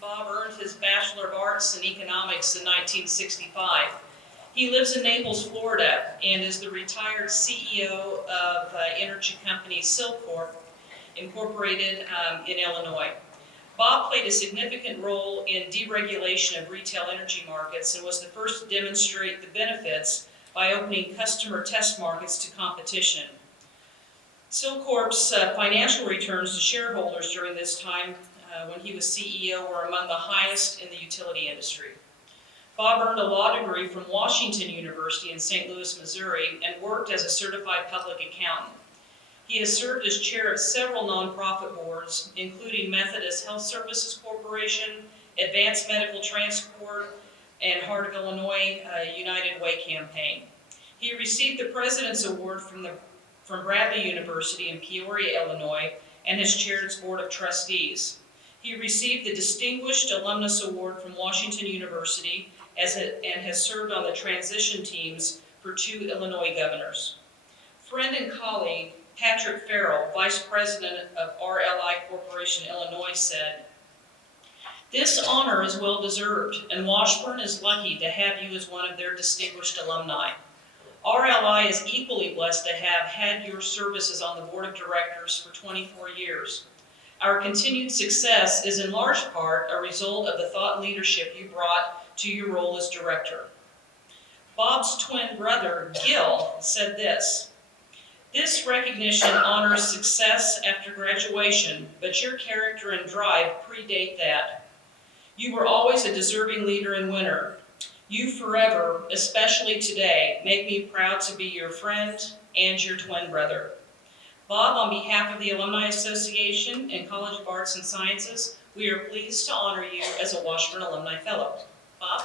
Bob earned his Bachelor of Arts in Economics in 1965. He lives in Naples, Florida, and is the retired CEO of energy company CILCORP Incorporated in Illinois. Bob played a significant role in deregulation of retail energy markets and was the first to demonstrate the benefits by opening customer test markets to competition. CILCORP's financial returns to shareholders during this time when he was CEO were among the highest in the utility industry. Bob earned a law degree from Washington University in St. Louis, Missouri, and worked as a certified public accountant. He has served as chair of several nonprofit boards, including Methodist Health Services Corporation, Advanced Medical Transport, and Heart of Illinois United Way campaign. He received the President's Award from Bradley University in Peoria, Illinois, and has chaired its board of trustees. He received the Distinguished Alumnus Award from Washington University and has served on the transition teams for 2 Illinois governors. Friend and colleague Patrick Farrell, Vice President of RLI Corporation, Illinois, said, "This honor is well deserved, and Washburn is lucky to have you as one of their distinguished alumni. RLI is equally blessed to have had your services on the board of directors for 24 years. Our continued success is in large part a result of the thought and leadership you brought to your role as director." Bob's twin brother, Gil, said this, "This recognition honors success after graduation, but your character and drive predate that. You were always a deserving leader and winner. You forever, especially today, make me proud to be your friend and your twin brother." Bob, on behalf of the Alumni Association and College of Arts and Sciences, we are pleased to honor you as a Washburn Alumni Fellow. Bob?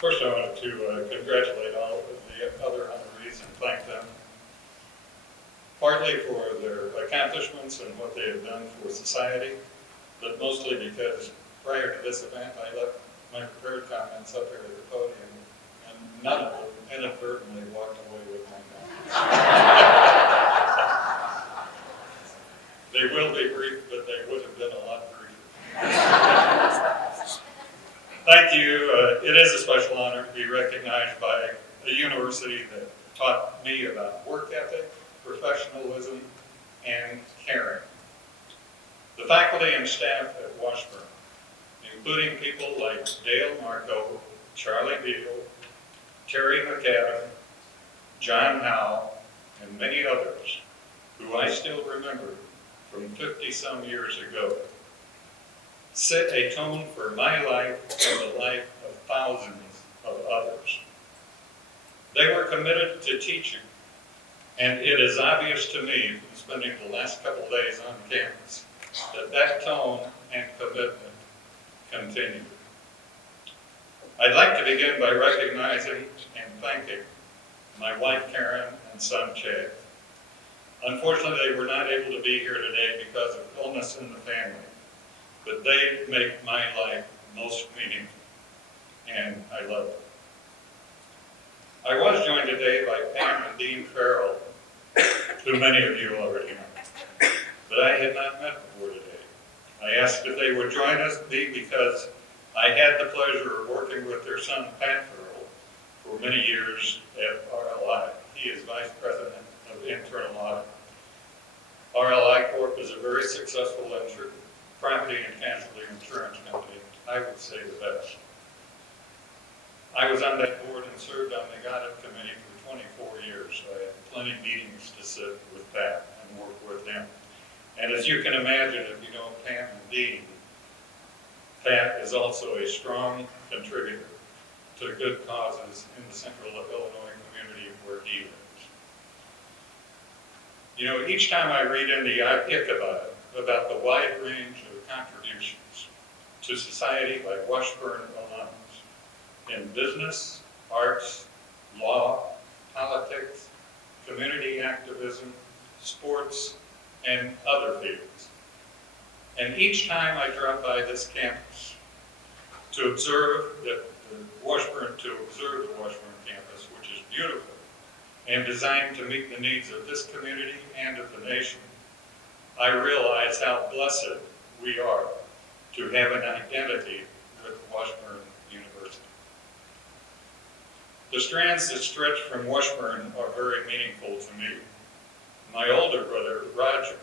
First, I wanted to congratulate all of the other honorees and thank them, partly for their accomplishments and what they have done for society, but mostly because prior to this event, I left my prepared comments up here at the podium, and none of them inadvertently walked away with my comments. They will be brief, but they would have been a lot briefer. Thank you. It is a special honor to be recognized by a university that taught me about work ethic, professionalism, and caring. The faculty and staff at Washburn, including people like Dale Marco, Charlie Beagle, Terry McAdam, John Howe, and many others who I still remember from 50-some years ago, set a tone for my life and the life of thousands of others. They were committed to teaching, and it is obvious to me from spending the last couple days on campus that tone and commitment continue. I'd like to begin by recognizing and thanking my wife Karen and son Chad. Unfortunately, they were not able to be here today because of illness in the family, but they make my life most meaningful, and I love them. I was joined today by Pam and Dean Farrell, who many of you already know, but I had not met before today. I asked if they would join me because I had the pleasure of working with their son, Pat Farrell, for many years at RLI. He is Vice President of Internal Audit. RLI Corp is a very successful property and casualty insurance company. I would say the best. I was on that board and served on the audit committee for 24 years, so I had plenty of meetings to sit with Pat and work with him. And as you can imagine, if you know Pam and Dean, Pat is also a strong contributor to good causes in the central Illinois community where he lives. You know, each time I read in the Ichabod about the wide range of contributions to society by Washburn alumnus in business, arts, law, politics, community activism, sports, and other fields. And each time I drop by this campus to observe the Washburn campus, which is beautiful and designed to meet the needs of this community and of the nation, I realize how blessed we are to have an identity The strands that stretch from Washburn are very meaningful to me. My older brother, Roger,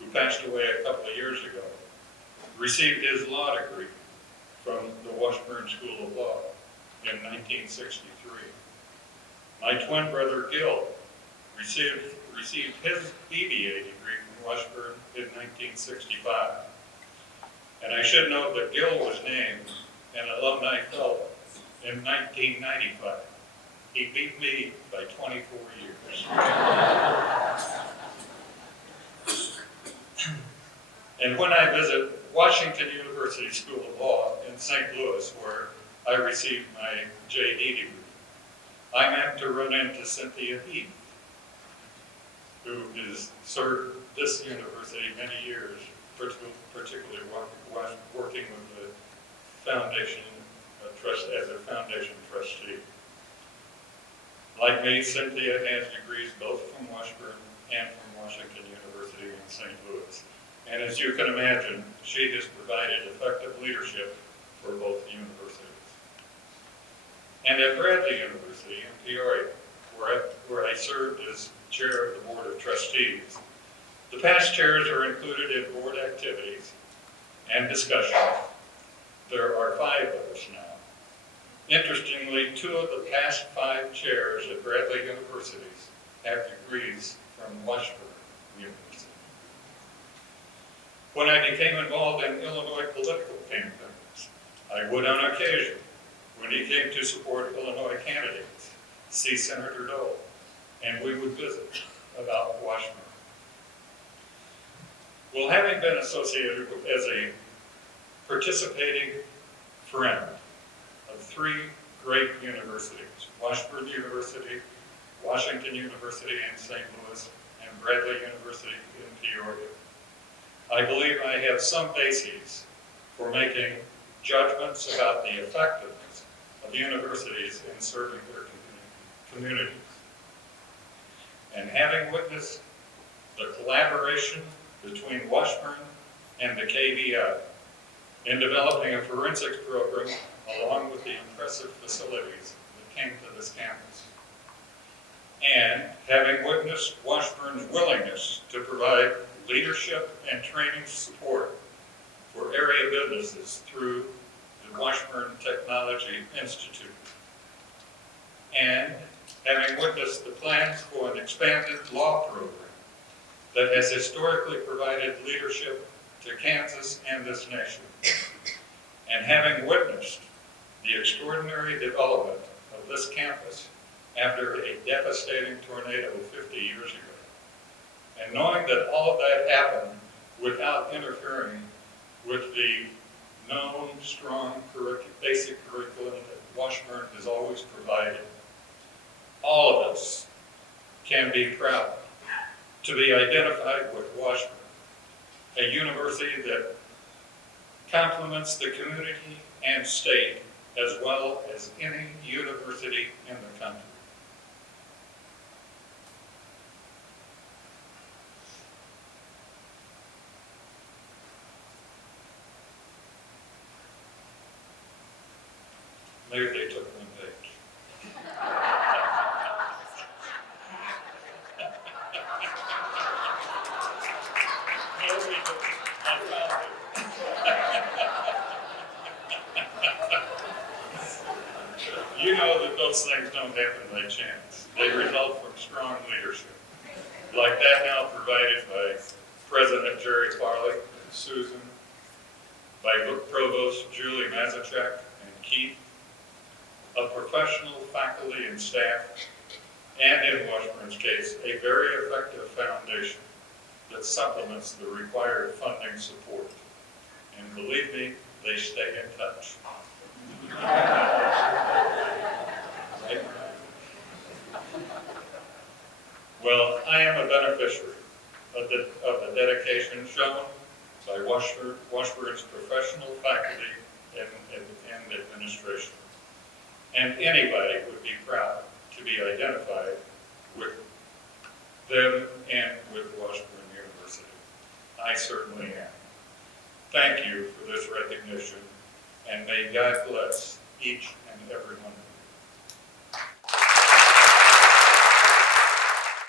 who passed away a couple of years ago, received his law degree from the Washburn School of Law in 1963. My twin brother, Gil, received his BBA degree from Washburn in 1965. And I should note that Gil was named an alumni fellow in 1995. He beat me by 24 years. And when I visit Washington University School of Law in St. Louis, where I received my JD degree, I'm apt to run into Cynthia Heath, who has served this university many years, particularly working with the foundation as a foundation trustee. Like me, Cynthia has degrees both from Washburn and from Washington University in St. Louis. And as you can imagine, she has provided effective leadership for both universities. And at Bradley University in Peoria, where I served as chair of the Board of Trustees, the past chairs are included in board activities and discussions. There are 5 of us now. Interestingly, 2 of the past 5 chairs at Bradley Universities have degrees from Washburn University. When I became involved in Illinois political campaigns, I would on occasion, when he came to support Illinois candidates, see Senator Dole, and we would visit about Washburn. Well, having been associated as a participating friend of 3 great universities, Washburn University, Washington University in St. Louis, and Bradley University in Peoria, I believe I have some bases for making judgments about the effectiveness of universities in serving their communities. And having witnessed the collaboration between Washburn and the KBI in developing a forensics program along with the impressive facilities that came to this campus, and having witnessed Washburn's willingness to provide leadership and training support for area businesses through the Washburn Technology Institute, and having witnessed the plans for an expanded law program that has historically provided leadership to Kansas and this nation, and having witnessed the extraordinary development of this campus after a devastating tornado 50 years ago, and knowing that all of that happened without interfering with the known, strong basic curriculum that Washburn has always provided, all of us can be proud to be identified with Washburn, a university that complements the community and state as well as any university in the country. Maybe they took one page. No, we didn't. I found it. You know that those things don't happen by chance. They result from strong leadership, like that now provided by President Jerry Farley and Susan, by Provost Julie Mazachek and Keith, of professional faculty and staff, and in Washburn's case, a very effective foundation that supplements the required funding support. And believe me, they stay in touch. Right? Well, I am a beneficiary of the dedication shown by Washburn's professional faculty and administration. And anybody would be proud to be identified with them and with Washburn University. I certainly am. Thank you for this recognition, and may God bless each and every one of you.